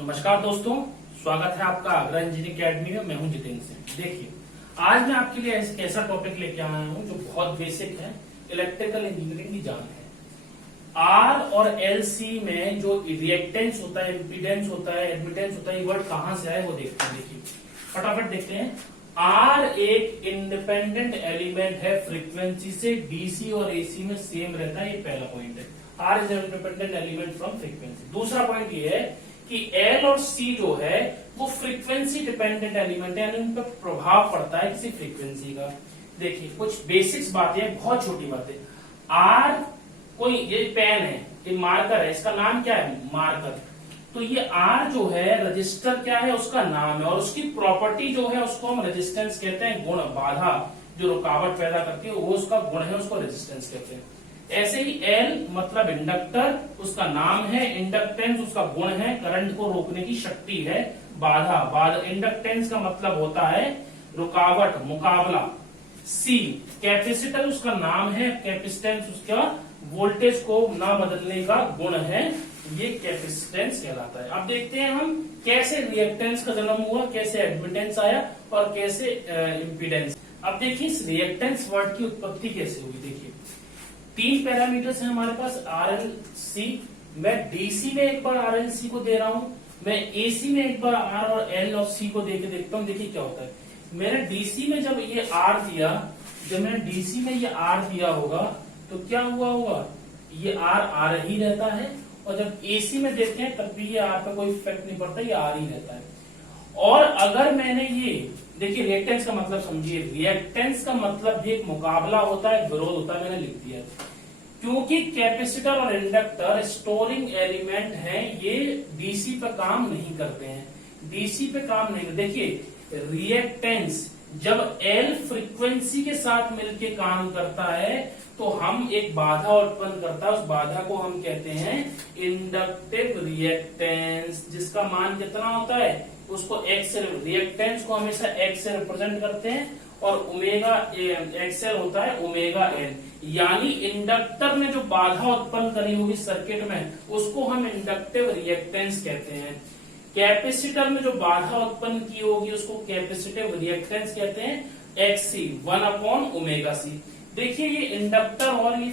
नमस्कार दोस्तों, स्वागत है आपका आगरा इंजीनियरिंग अकेडमी में। मैं हूं जितेंद्र सिंह। देखिए, आज मैं आपके लिए एक ऐसा टॉपिक लेके आया हूं जो बहुत बेसिक है, इलेक्ट्रिकल इंजीनियरिंग की जान है। आर और एल सी में जो रिएक्टेंस होता है, इम्पीडेंस होता है, एडमिटेंस होता है, ये वर्ड कहां से आए वो देखते हैं। देखिए, फटाफट देखते हैं। आर एक इंडिपेंडेंट एलिमेंट है, फ्रीक्वेंसी से डीसी और एसी में सेम रहता है। ये पहला पॉइंट है, R is independent element from frequency. दूसरा पॉइंट ये है कि एल और सी जो है वो फ्रीक्वेंसी डिपेंडेंट एलिमेंट है, यानी उन पर प्रभाव पड़ता है किसी फ्रीक्वेंसी का। देखिए, कुछ बेसिक्स बातें, बहुत छोटी बातें। आर, कोई ये पेन है, ये मार्कर है, इसका नाम क्या है? मार्कर। तो ये आर जो है, रजिस्टर क्या है? उसका नाम है, और उसकी प्रॉपर्टी जो है उसको हम रेजिस्टेंस कहते हैं। गुण, बाधा जो रुकावट पैदा करती है वो उसका गुण है, उसको रेजिस्टेंस कहते हैं। ऐसे ही एल मतलब इंडक्टर, उसका नाम है। इंडक्टेंस उसका गुण है, करंट को रोकने की शक्ति है। बाधा, इंडक्टेंस का मतलब होता है रुकावट, मुकाबला। सी कैपेसिटर उसका नाम है, कैपेसिटेंस उसका वोल्टेज को ना बदलने का गुण है, ये कैपेसिटेंस कहलाता है। अब देखते हैं हम कैसे रिएक्टेंस का जन्म हुआ, कैसे एडमिटेंस आया और कैसे इम्पीडेंस। अब देखिए, इस रिएक्टेंस वर्ड की उत्पत्ति कैसे हुई। देखिए, तीन पैरामीटर्स हैं हमारे पास, आर एल सी। मैं डीसी में एक बार आर एल सी को दे रहा हूं, मैं एसी में एक बार आर और एल और सी को दे के देखता हूं। देखिए क्या होता है। मैंने डीसी में जब ये आर दिया, जब मैंने डीसी में ये आर दिया होगा तो क्या हुआ होगा? ये आर ही रहता है, और जब एसी में देखते हैं तब भी ये आर पर कोई इफेक्ट नहीं पड़ता, ये आर ही रहता है। और अगर मैंने ये देखिए, रिएक्टेंस का मतलब समझिए। रिएक्टेंस का मतलब भी एक मुकाबला होता है, विरोध होता है, मैंने लिख दिया। क्योंकि कैपेसिटर और इंडक्टर स्टोरिंग एलिमेंट हैं, ये डीसी पे काम नहीं करते हैं, डीसी पे काम नहीं करते। देखिए, रिएक्टेंस जब एल फ्रीक्वेंसी के साथ मिलके काम करता है तो हम एक बाधा उत्पन्न करता है, उस बाधा को हम कहते हैं इंडक्टिव रिएक्टेंस, जिसका मान कितना होता है? उसको एक्स से, रिएक्टेंस को हमेशा एक्स से रिप्रेजेंट करते हैं, और ओमेगा एक्सएल होता है ओमेगा एल। यानी इंडक्टर ने जो बाधा उत्पन्न करी होगी सर्किट में, उसको हम इंडक्टिव रिएक्टेंस कहते हैं। कैपेसिटर में जो बाधा उत्पन्न की होगी उसको कैपेसिटिव रिएक्टेंस कहते हैं, एक्सी 1/ओमेगा सी। देखिए, ये इंडक्टर और ये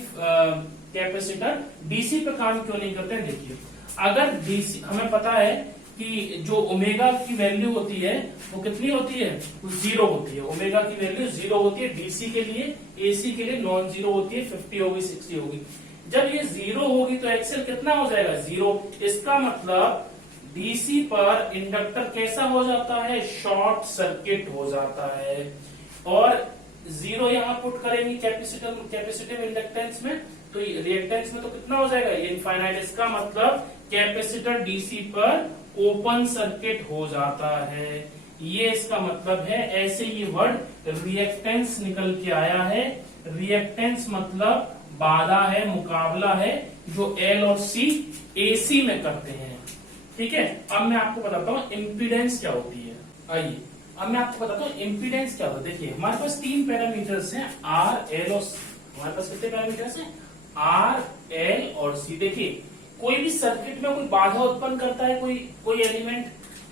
कैपेसिटर डीसी पे काम क्यों नहीं करते हैं? देखिए, अगर डीसी, हमें पता है कि जो ओमेगा की वैल्यू होती है वो कितनी होती है? वो 0 होती है। ओमेगा की वैल्यू 0 होती है डीसी के लिए, एसी के लिए नॉन जीरो होती है, 50 होगी, 60 होगी। जब ये 0 होगी तो एक्सएल कितना हो जाएगा? 0। इसका मतलब डीसी पर इंडक्टर कैसा हो जाता है? शॉर्ट सर्किट हो जाता है। और 0 यहां पुट करेंगे कैपेसिटिव इंडक्टेंस में, तो रिएक्टेंस में तो कितना हो जाएगा? ये इनफाइनाइट। इसका मतलब कैपेसिटर डीसी पर ओपन सर्किट हो जाता है, ये इसका मतलब है। ऐसे ये वर्ड रिएक्टेंस निकल के आया है। रिएक्टेंस मतलब बाधा है, मुकाबला है, जो एल और सी एसी में करते हैं। ठीक है, अब मैं आपको बताता हूं इम्पीडेंस क्या होती है। आइए, अब मैं आपको बताता हूं इम्पीडेंस क्या होता है। देखिए, हमारे पास तीन पैरामीटर्स हैं, आर, एल और सी। हमारे पास कितने पैरामीटर्स हैं? आर, एल और सी। देखिए, कोई भी सर्किट में कोई बाधा उत्पन्न करता है कोई एलिमेंट,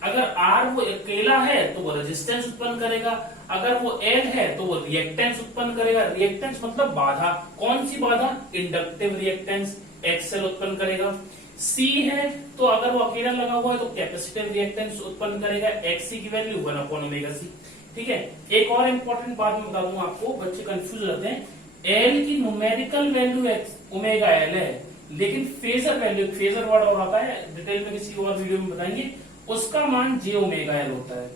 अगर आर वो अकेला है तो वो रेजिस्टेंस उत्पन्न करेगा, अगर वो एल है तो वो रिएक्टेंस उत्पन्न करेगा। रिएक्टेंस मतलब बाधा। कौन सी बाधा? इंडक्टिव रिएक्टेंस, एक्सएल उत्पन्न करेगा। सी है तो अगर वो अकेला लगा हुआ है तो कैपेसिटिव रिएक्टेंस उत्पन्न करेगा, एक्सी की वैल्यू 1/ओमेगा सी। ठीक है, एक और इंपॉर्टेंट बात मैं बता दूं आपको, बच्चे कंफ्यूज रहते हैं। एल की न्यूमेरिकल वैल्यू ओमेगा एल है, लेकिन फेजर वैल्यू, फेजर वर्ड और आता है, डिटेल में किसी और वीडियो में बताएंगे, उसका मान जे ओमेगा एल होता है।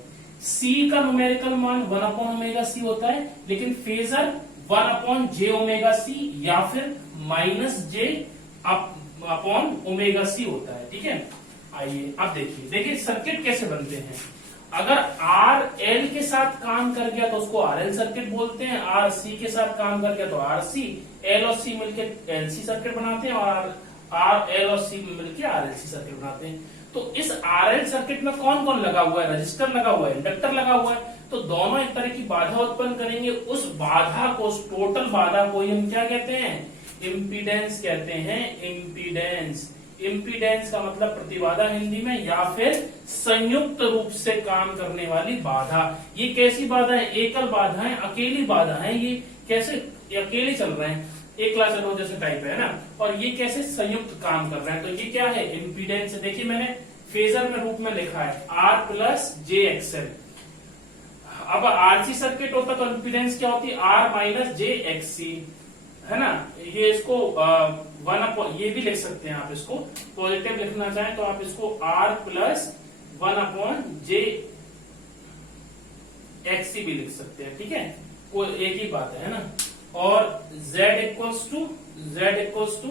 सी का न्यूमेरिकल मान 1/ओमेगा सी होता है, लेकिन फेजर 1/जे ओमेगा सी या फिर -j अपॉन ओमेगा सी होता है। ठीक है, आइए अब देखिए सर्किट कैसे बनते हैं। अगर आर एल के साथ काम कर गया तो उसको आर एल सर्किट बोलते हैं, आर सी के साथ काम कर गया तो आर सी। एल और सी मिलकर एलसी सर्किट बनाते हैं, और आर एल और सी मिलकर आर एल सी सर्किट बनाते हैं। तो इस आर एल सर्किट में कौन कौन लगा हुआ है? रजिस्टर लगा हुआ है, इंडक्टर लगा हुआ है। तो दोनों एक तरह की बाधा उत्पन्न करेंगे। उस बाधा को, उस टोटल बाधा को हम क्या कहते हैं? इम्पीडेंस कहते हैं। इम्पीडेंस इम्पीडेंस का मतलब प्रतिबाधा हिंदी में, या फिर संयुक्त रूप से काम करने वाली बाधा। ये कैसी बाधा है? एकल बाधा है, अकेली बाधा है। ये कैसे अकेले चल रहे हैं, एक क्लास रो जैसे टाइप है ना, और ये कैसे संयुक्त काम कर रहे हैं। तो ये क्या है? इम्पीडेंस। देखिए मैंने फेजर में रूप में लिखा है R प्लस जे एक्सएल। अब आरसी सर्किट होता तो इम्पीडेंस क्या होती? R माइनस जे एक्ससी, है ना। ये इसको ये भी लिख सकते हैं आप, इसको पॉजिटिव लिखना चाहें तो आप इसको R प्लस 1/j एक्ससी भी लिख सकते हैं, ठीक है, वो एक ही बात है ना। और Z इक्वल्स टू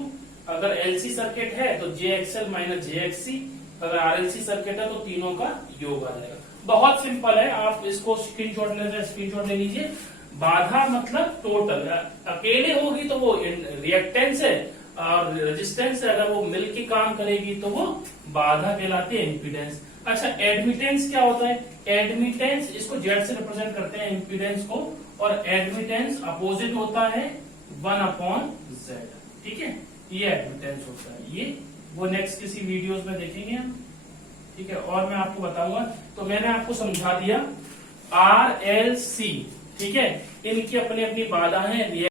अगर एलसी सर्किट है तो जे एक्सएल माइनस जे एक्ससी, अगर आरएलसी सर्किट है तो तीनों का योग आ जाएगा। बहुत सिंपल है, आप इसको स्क्रीनशॉट ले लीजिए। बाधा मतलब टोटल, अकेले होगी तो वो रिएक्टेंस है और रेजिस्टेंस है, अगर वो मिलके काम करेगी तो वो बाधा कहलाती है इम्पीडेंस। अच्छा, एडमिटेंस क्या होता है? एडमिटेंस, इसको जेड से रिप्रेजेंट करते हैं इम्पीडेंस को, और एडमिटेंस अपोजिट होता है 1/z, ठीक है, ये एडमिटेंस होता है। ये वो नेक्स्ट किसी वीडियोस में देखेंगे हम, ठीक है। और मैं आपको बताऊंगा, तो मैंने आपको समझा दिया RLC, ठीक है, इनकी अपनी अपनी बाधा है।